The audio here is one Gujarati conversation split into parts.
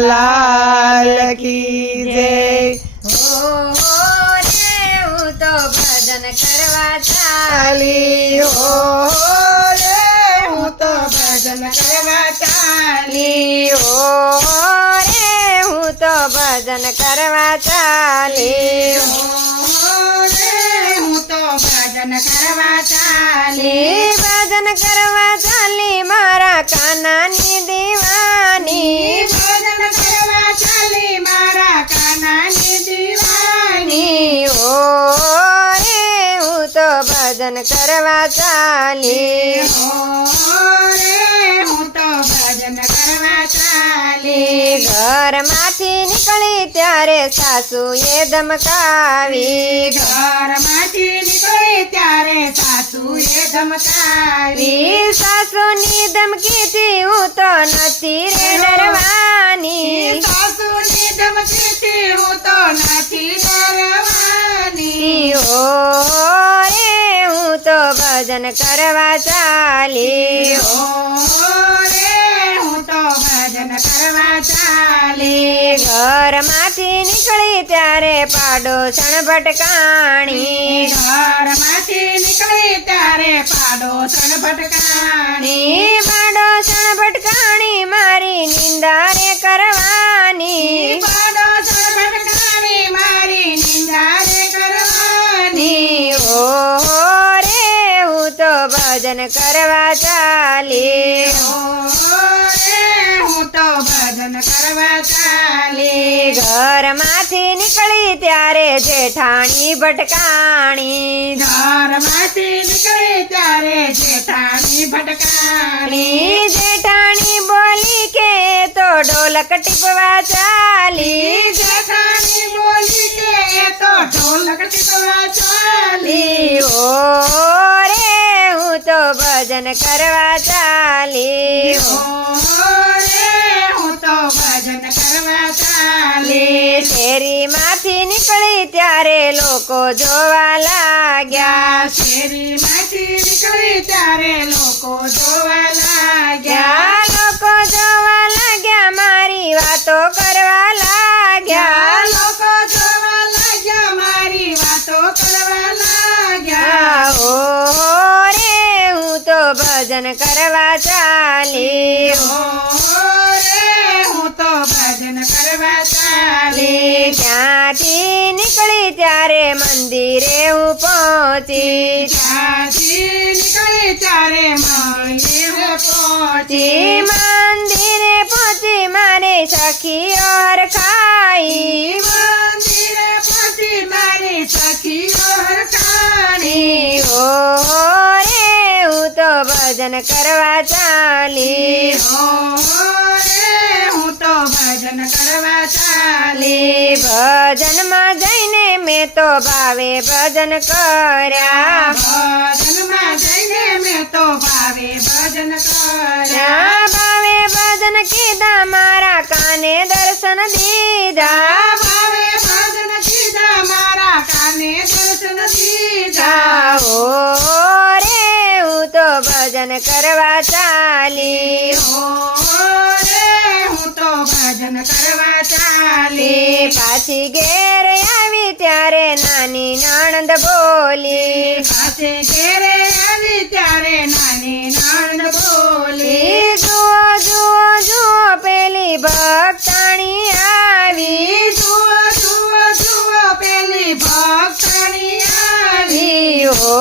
लाल की जय। हो रे હું તો ભજન કરવા चाली हो रे हूँ तो भजन करवा चाली ચાલી હો રે હું તો ભજન કરવા ચાલી हो रे हूँ तो भजन करवा चाली ભજન કરવા ચાલી મારા કાનાની દીવાની भजन करवा चाली मारा कानानी दीवानी હો રે હું તો ભજન કરવા ચાલી हो रे हूँ तो भजन करवा चाली ઘરમાંથી નીકળી ત્યારે સાસુએ ધમકાવી ઘરમાંથી નીકળી ત્યારે સાસુએ ધમકાવી સાસુની ધમકીથી હું તો નથી રે ડરવાની સાસુની ધમકીથી હું તો નથી ડરવાની હો રે હું તો ભજન કરવા ચાલી हो रे हूँ तो भजन करवा चाली ઘરમાંથી નીકળી ત્યારે પાડોશણ ભટકાણી ઘરમાંથી નીકળી ત્યારે પાડોશણ ભટકાણી પાડોશણ ભટકાણી મારી નિંદા રે કરવાની પાડોશણ ભટકાણી મારી નિંદા રે કરવાની હો રે હું તો ભજન કરવા ચાલી हो रे हूँ तो भजन करवा चाली ઘરમાંથી નીકળી ત્યારે જેઠાણી ભટકાણી ઘરમાંથી નીકળી ત્યારે જેઠાણી ભટકાણી જેઠાણી બોલી કે તો ઢોલક ટીપવા ચાલી જેઠાણી બોલી કે એ તો ઢોલક ટીપવા ચાલી હો રે હું તો ભજન કરવા ચાલી हो रे हूँ तो भजन करवा चाली શેરીમાંથી નીકળી ત્યારે લોકો જોવા લાગ્યા શેરીમાંથી નીકળી ત્યારે લોકો જોવા લાગ્યા ગયા લોકો જોવા લાગ્યા મારી વાતો કરવા લાગ્યા લોકો જોવા લાગ્યા મારી વાતો કરવા લાગ્યા હો રે હું તો ભજન કરવા ચાલી हो रे हूँ तो भजन करवा चाली ત્યાંથી નીકળી ત્યારે મંદિરે હું પહોંચી ત્યાંથી નીકળી ત્યારે મંદિરે પહોંચી મંદિરે પહોંચી મારે સખીઓ હરખાઈ મંદિરે પહોંચી મારી સખીઓ હરખાણી હો રે હું તો ભજન કરવા ચાલી हो रे हूँ तो भजन करवा चाली ભજનમાં જઈને મેં તો ભાવે ભજન કર્યા ભજનમાં જઈને મેં તો ભાવે ભજન કર્યા ભાવે ભજન કીધા મારા કાને દર્શન દીધા ભાવે ભજન કીધા મારા કાને દર્શન દીધા હો રે હું તો ભજન કરવા ચાલી हो रे हूँ तो भजन करवा चाली પાછી ઘેર આવી ત્યારે નાની નણંદ બોલી પાસે ઘેરે આવી ત્યારે નાની નણંદ બોલી જુઓ જુઓ જુઓ પેલી ભક્તાણી આવી જુઓ જુઓ જુઓ પેલી ભક્તણી આવી હો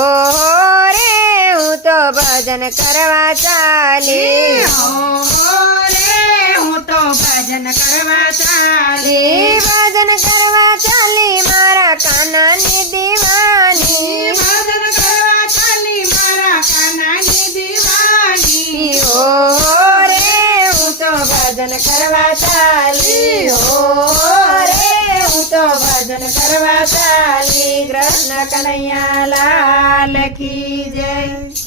રે હું તો ભજન કરવા ચાલી हो रे हूँ तो भजन करवा चाली ભજન કરવા ચાલી મારા કાનાની દીવાની ભજન કરવા ચાલી મારા કાનાની દીવાની હો રે હું તો ભજન કરવા ચાલી હો રે હું તો ભજન કરવા ચાલી કૃષ્ણ કનૈયા લાલ કી જય।